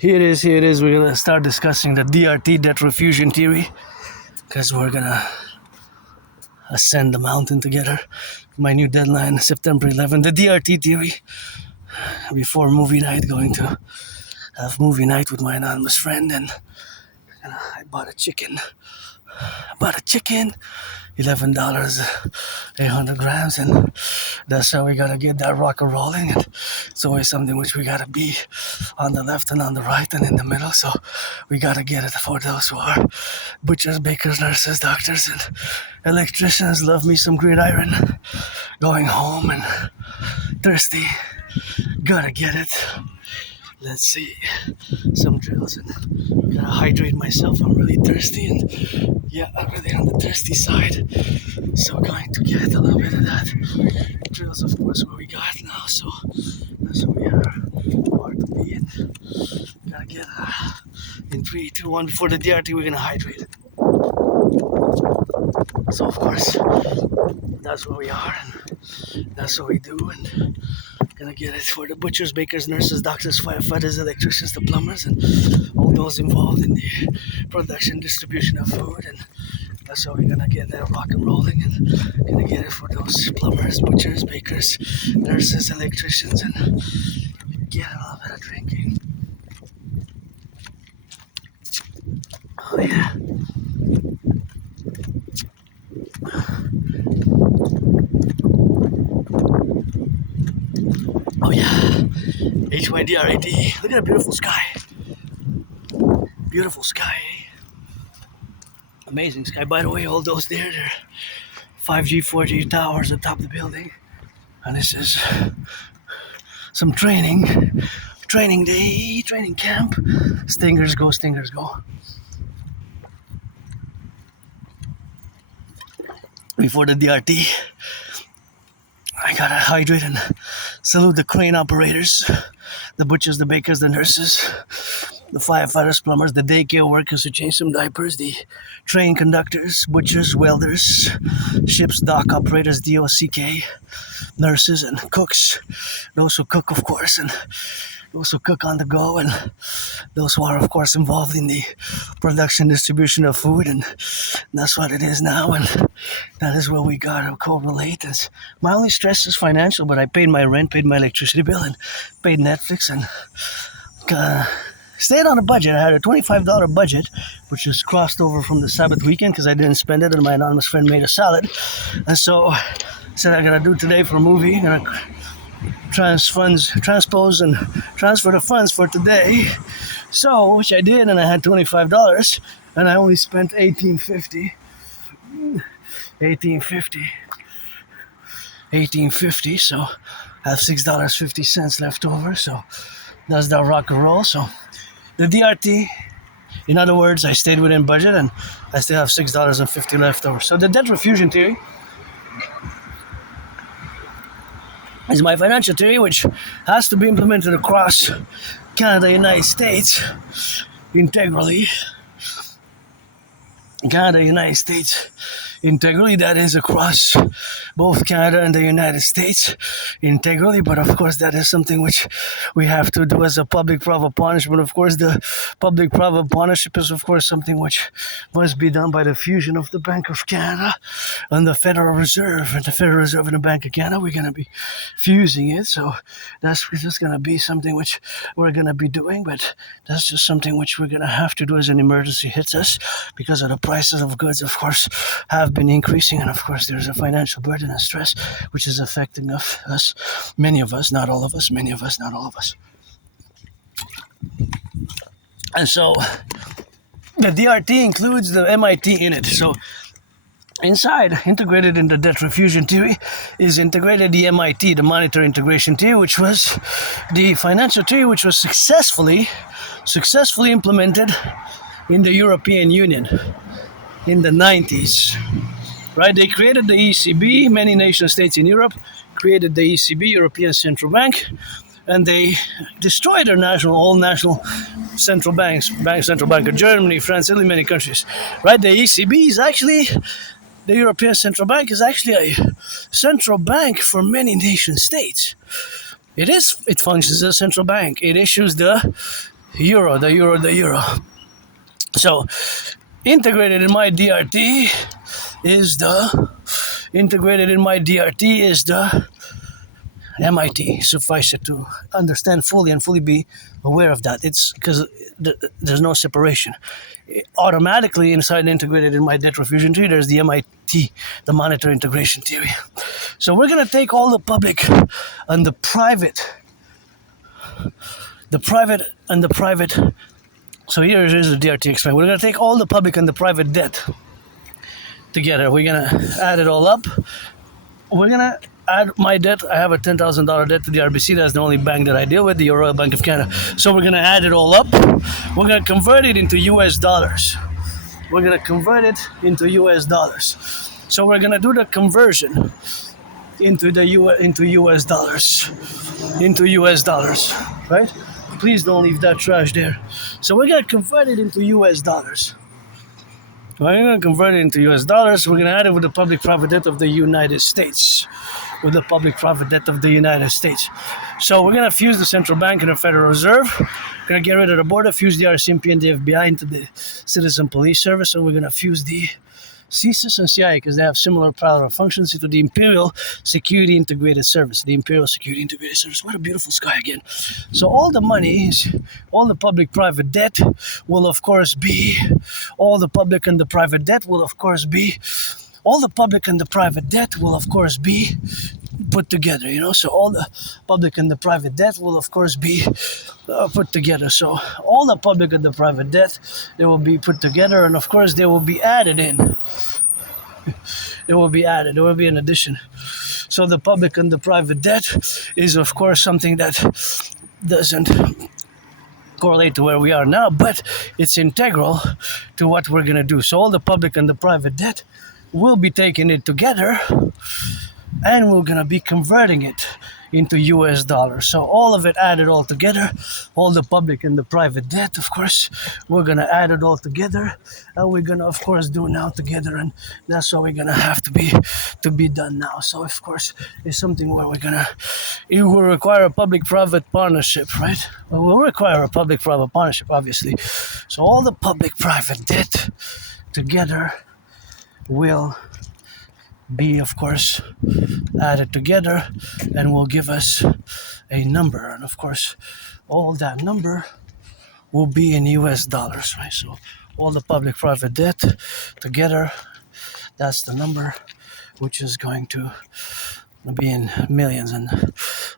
Here it is. We're gonna start discussing the DRT, debt refusion theory, because we're gonna ascend the mountain together. My new deadline, September 11th, the DRT theory. Before movie night, going to have movie night with my anonymous friend, and I bought a chicken. $11, 800 grams, and that's how we gotta get that rock and rolling. And it's always something which we gotta be on the left and on the right and in the middle. So we gotta get it for those who are butchers, bakers, nurses, doctors, and electricians. Love me some gridiron. Going home and thirsty. Gotta get it. Let's see, some drills, and gotta hydrate myself. I'm really thirsty, and yeah, I'm really on the thirsty side. So going to get a little bit of that. Drills, of course, what we got now. So that's what we are to be in. Gotta get in 3, 2, 1 before the DRT. We're gonna hydrate it. So of course, that's where we are, and that's what we do, and gonna get it for the butchers, bakers, nurses, doctors, firefighters, electricians, the plumbers, and all those involved in the production, distribution of food. And that's how we're gonna get that rock and rolling, and gonna get it for those plumbers, butchers, bakers, nurses, electricians, and get a little bit of drinking. Oh yeah. Oh yeah, HYDRAD. Look at that beautiful sky. Beautiful sky. Amazing sky. By the way, all those there, they're 5G, 4G towers atop the building. And this is some training day, training camp. Stingers go. Before the DRT, I gotta hydrate and salute the crane operators, the butchers, the bakers, the nurses, the firefighters, plumbers, the daycare workers who change some diapers, the train conductors, butchers, welders, ships, dock operators, DOCK, nurses, and cooks. Those who cook, of course, and those who cook on the go, and those who are, of course, involved in the production, distribution of food. And that's what it is now, and that is where we gotta correlate. My only stress is financial, but I paid my rent, paid my electricity bill, and paid Netflix, and stayed on a budget. I had a $25 budget, which is crossed over from the Sabbath weekend because I didn't spend it, and my anonymous friend made a salad. And so I said I gotta do today for a movie. I'm gonna transpose and transfer the funds for today. So, which I did, and I had $25, and I only spent $18.50. So I have $6.50 left over. So that's that rock and roll. So the DRT, in other words, I stayed within budget, and I still have $6.50 left over. So the debt refusion theory is my financial theory, which has to be implemented across Canada, United States, integrally. Canada, United States, integrally. That is across both Canada and the United States, integrally. But of course, that is something which we have to do as a public-private partnership. Of course, the public-private partnership is, of course, something which must be done by the fusion of the Bank of Canada and the Federal Reserve. And the Federal Reserve and the Bank of Canada, we're going to be fusing it. So that's just going to be something which we're going to be doing. But that's just something which we're going to have to do as an emergency hits us, because of the prices of goods, of course, have been increasing, and of course there's a financial burden and stress which is affecting us, many of us, not all of us, many of us, not all of us. And so the DRT includes the MIT in it. So inside, integrated in the debt refusion theory, is integrated the MIT, the monetary integration theory, which was the financial theory which was successfully implemented in the European Union in the 90s, right? They created the ECB. Many nation states in Europe created the ECB, European Central Bank, and they destroyed their all national central banks, Central Bank of Germany, France, Italy, many countries, right? The ECB is actually, the European Central Bank is actually a central bank for many nation states. It functions as a central bank. It issues the euro. So integrated in my DRT is the MIT. Suffice it to understand fully and fully be aware of that. It's because there's no separation. Automatically inside integrated in my debt refusion tree, there's the MIT, the monetary integration theory. So we're gonna take all the public and the private. So here is the DRT explain. We're gonna take all the public and the private debt together. We're gonna add it all up. We're gonna add my debt. I have a $10,000 debt to the RBC. That's the only bank that I deal with, the Royal Bank of Canada. So we're gonna add it all up. We're gonna convert it into US dollars. So we're gonna do the conversion into US dollars, right? Please don't leave that trash there. So we're gonna convert it into US dollars. We're going to convert it into US dollars. We're going to add it with the public-private debt of the United States. So we're going to fuse the central bank and the Federal Reserve. We're going to get rid of the border, fuse the RCMP and the FBI into the Citizen Police Service. And we're going to fuse the CSIS and CIA because they have similar power functions into the Imperial Security Integrated Service. What a beautiful sky again. So all the money, all the public-private debt will of course be, all the public and the private debt will of course be put together, So all the public and the private debt will of course be put together. So all the public and the private debt, they will be put together, and of course they will be added in. There will be an addition. So the public and the private debt is of course something that doesn't correlate to where we are now, but it's integral to what we're going to do. So all the public and the private debt will be taking it together, and we're going to be converting it into US dollars. So all of it added all together, all the public and the private debt, of course, we're going to add it all together, and we're going to, of course, do now together, and that's what we're going to have to be done now. So, of course, it's something where it will require a public-private partnership, right? Well, we'll require a public-private partnership, obviously. So all the public-private debt together will be, of course, added together and will give us a number. And, of course, all that number will be in US dollars, right? So all the public-private debt together, that's the number, which is going to be in millions and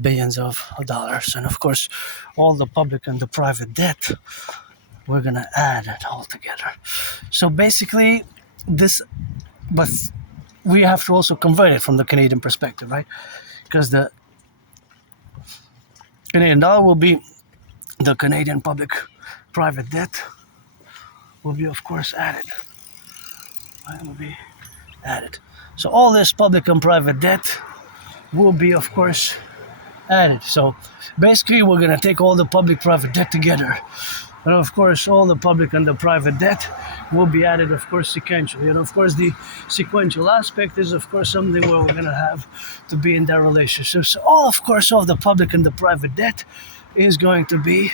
billions of dollars. And, of course, all the public and the private debt, we're going to add it all together. So basically, but we have to also convert it from the Canadian perspective, right? Because the Canadian dollar will be the Canadian public-private debt will be, of course, added. It will be added. So all this public and private debt will be, of course, added. So basically, we're going to take all the public-private debt together. And of course, all the public and the private debt will be added, of course, sequentially. And of course, the sequential aspect is, of course, something where we're going to have to be in that relationship. So all the public and the private debt is going to be,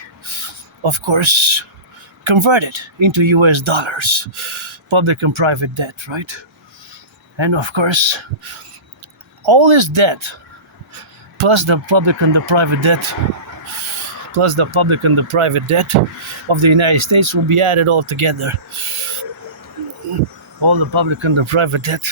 of course, converted into US dollars. Public and private debt, right? And of course, all this debt, plus the public and the private debt, of the United States will be added all together. All the public and the private debt.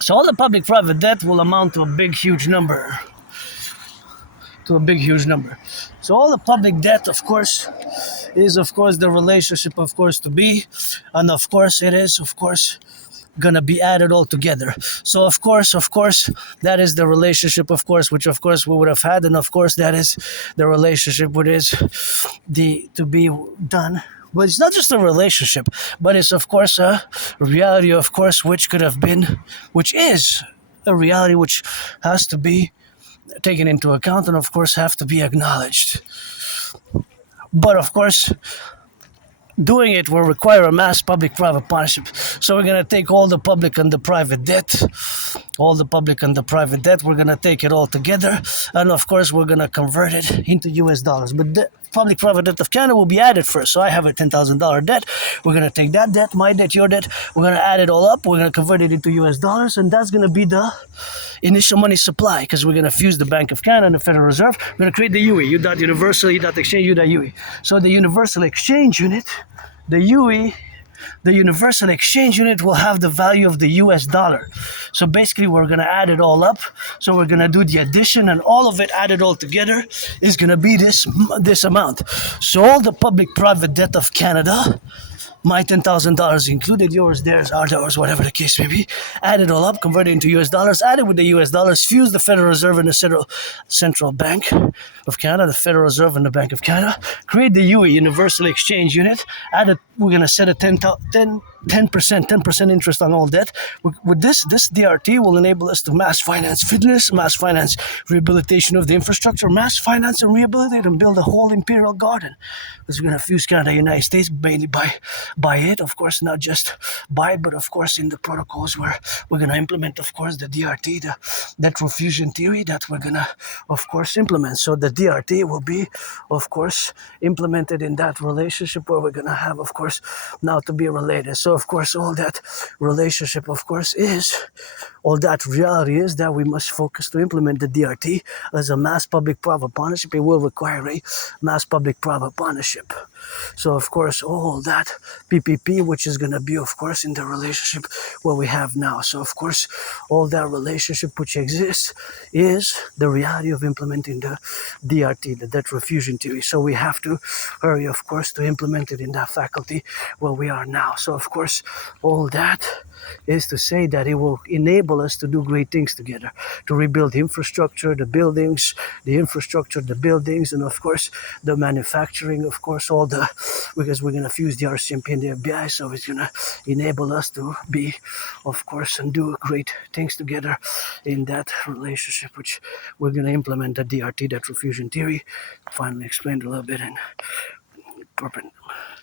So all the public-private debt will amount to a big, huge number. So all the public debt, of course, is, of course, the relationship, of course, to be. And, of course, it is, of course, going to be added all together. So, of course, that is the relationship, of course, which, of course, we would have had. And, of course, that is the relationship which is to be done. But it's not just a relationship, but it's, of course, a reality, of course, which is a reality which has to be taken into account and, of course, have to be acknowledged. But, of course, doing it will require a mass public-private partnership. So we're going to take all the public and the private debt, we're going to take it all together, and of course we're going to convert it into US dollars. But the public-private debt of Canada will be added first. So I have a $10,000 debt. We're going to take that debt, my debt, your debt, we're going to add it all up, we're going to convert it into US dollars, and that's going to be the initial money supply, because we're going to fuse the Bank of Canada and the Federal Reserve. We're going to create the UE, U.Universal, U.Exchange, U.UE. So the Universal Exchange Unit, the UE, the Universal Exchange Unit will have the value of the US dollar. So basically we're going to add it all up. So we're going to do the addition, and all of it added all together is going to be this amount. So all the public-private debt of Canada, my $10,000 included, yours, theirs, ours, whatever the case may be, add it all up, convert it into US dollars, add it with the US dollars, fuse the Federal Reserve and the Central Bank of Canada, the Federal Reserve and the Bank of Canada, create the UE, Universal Exchange Unit, add it, we're going to set a 10% interest on all debt. With this DRT will enable us to mass finance fitness, mass finance rehabilitation of the infrastructure, mass finance and rehabilitate and build a whole imperial garden. Because we're going to fuse Canada and the United States mainly by it, of course, not just by it, but of course in the protocols where we're going to implement, of course, the DRT, that Refusion theory that we're going to, of course, implement. So the DRT will be, of course, implemented in that relationship where we're going to have, of course, now to be related. So, of course, all that relationship, of course, all that reality is that we must focus to implement the DRT as a mass public-private partnership. It will require a mass public-private partnership. So, of course, all that PPP, which is going to be, of course, in the relationship what we have now. So, of course, all that relationship which exists is the reality of implementing the DRT, the debt refusion theory. So we have to hurry, of course, to implement it in that faculty where we are now. So, of course, all that is to say that it will enable us to do great things together, to rebuild the infrastructure, the buildings, and of course the manufacturing, of course, because we're going to fuse the RCMP and the FBI, so it's going to enable us to be, of course, and do great things together in that relationship, which we're going to implement the DRT, that refusion theory, finally explained a little bit in corporate.